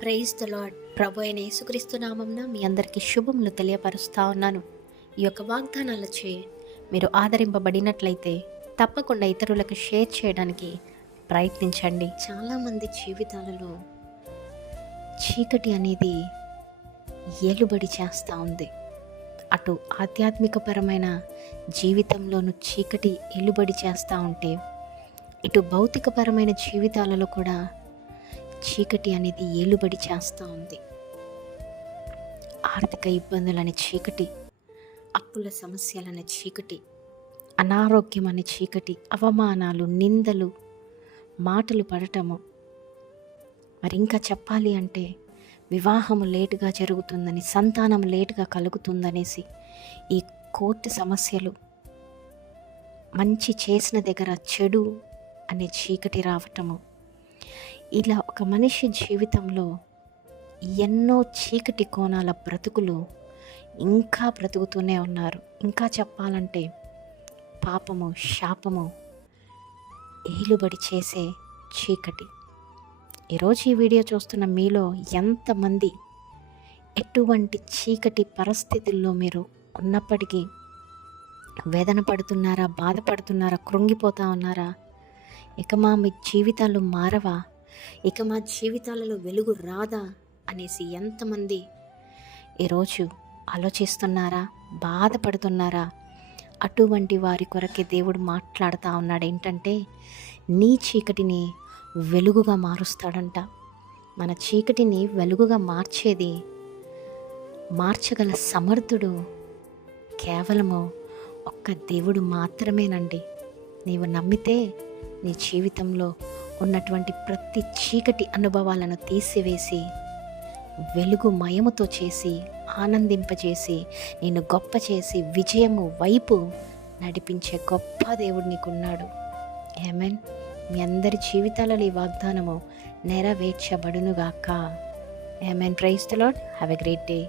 Praise the lord. ప్రభు అయిన యేసుక్రీస్తు నామమున మీ అందరికీ శుభములు తెలియపరుస్తా ఉన్నాను. ఈ యొక్క వాగ్దానాలచే మీరు ఆదరింపబడినట్లయితే తప్పకుండా ఇతరులకు షేర్ చేయడానికి ప్రయత్నించండి. చాలామంది జీవితాలలో చీకటి అనేది ఏలుబడి చేస్తూ ఉంది. అటు ఆధ్యాత్మికపరమైన జీవితంలోనూ చీకటి ఏలుబడి చేస్తూ ఉంటే, ఇటు భౌతికపరమైన జీవితాలలో కూడా చీకటి అనేది ఏలుబడి చేస్తూ ఉంది. ఆర్థిక ఇబ్బందులని చీకటి, అప్పుల సమస్యలనే చీకటి, అనారోగ్యం అనే చీకటి, అవమానాలు, నిందలు, మాటలు పడటము. మరి ఇంకా చెప్పాలి అంటే వివాహము లేటుగా జరుగుతుందని, సంతానం లేటుగా కలుగుతుందనేసి ఈ కోర్టు సమస్యలు, మంచి చేసిన దగ్గర చెడు అనే చీకటి రావటము. ఇలా ఒక మనిషి జీవితంలో ఎన్నో చీకటి కోణాల బ్రతుకులు ఇంకా బ్రతుకుతూనే ఉన్నారు. ఇంకా చెప్పాలంటే పాపము, శాపము ఏలుబడి చేసే చీకటి. ఈరోజు ఈ వీడియో చూస్తున్న మీలో ఎంతమంది ఎటువంటి చీకటి పరిస్థితుల్లో మీరు ఉన్నప్పటికీ వేదన పడుతున్నారా, బాధపడుతున్నారా, కృంగిపోతూ ఉన్నారా? ఇక మీ జీవితాలు మారవా, ఇక మా జీవితాలలో వెలుగు రాదా అనేసి ఎంతమంది ఈరోజు ఆలోచిస్తున్నారా, బాధపడుతున్నారా? అటువంటి వారి కొరకే దేవుడు మాట్లాడుతూ ఉన్నాడు. ఏంటంటే నీ చీకటిని వెలుగుగా మారుస్తాడంట. మన చీకటిని వెలుగుగా మార్చగల సమర్థుడు కేవలము ఒక్క దేవుడు మాత్రమేనండి. నీవు నమ్మితే నీ జీవితంలో ఉన్నటువంటి ప్రతి చీకటి అనుభవాలను తీసివేసి వెలుగుమయముతో చేసి, ఆనందింపజేసి, నేను గొప్ప చేసి విజయము వైపు నడిపించే గొప్ప దేవుడు నీకున్నాడు. ఆమేన్. మీ అందరి జీవితాలలో ఈ వాగ్దానము నెరవేర్చబడునుగాక. Amen. Praise the Lord. Have a great day.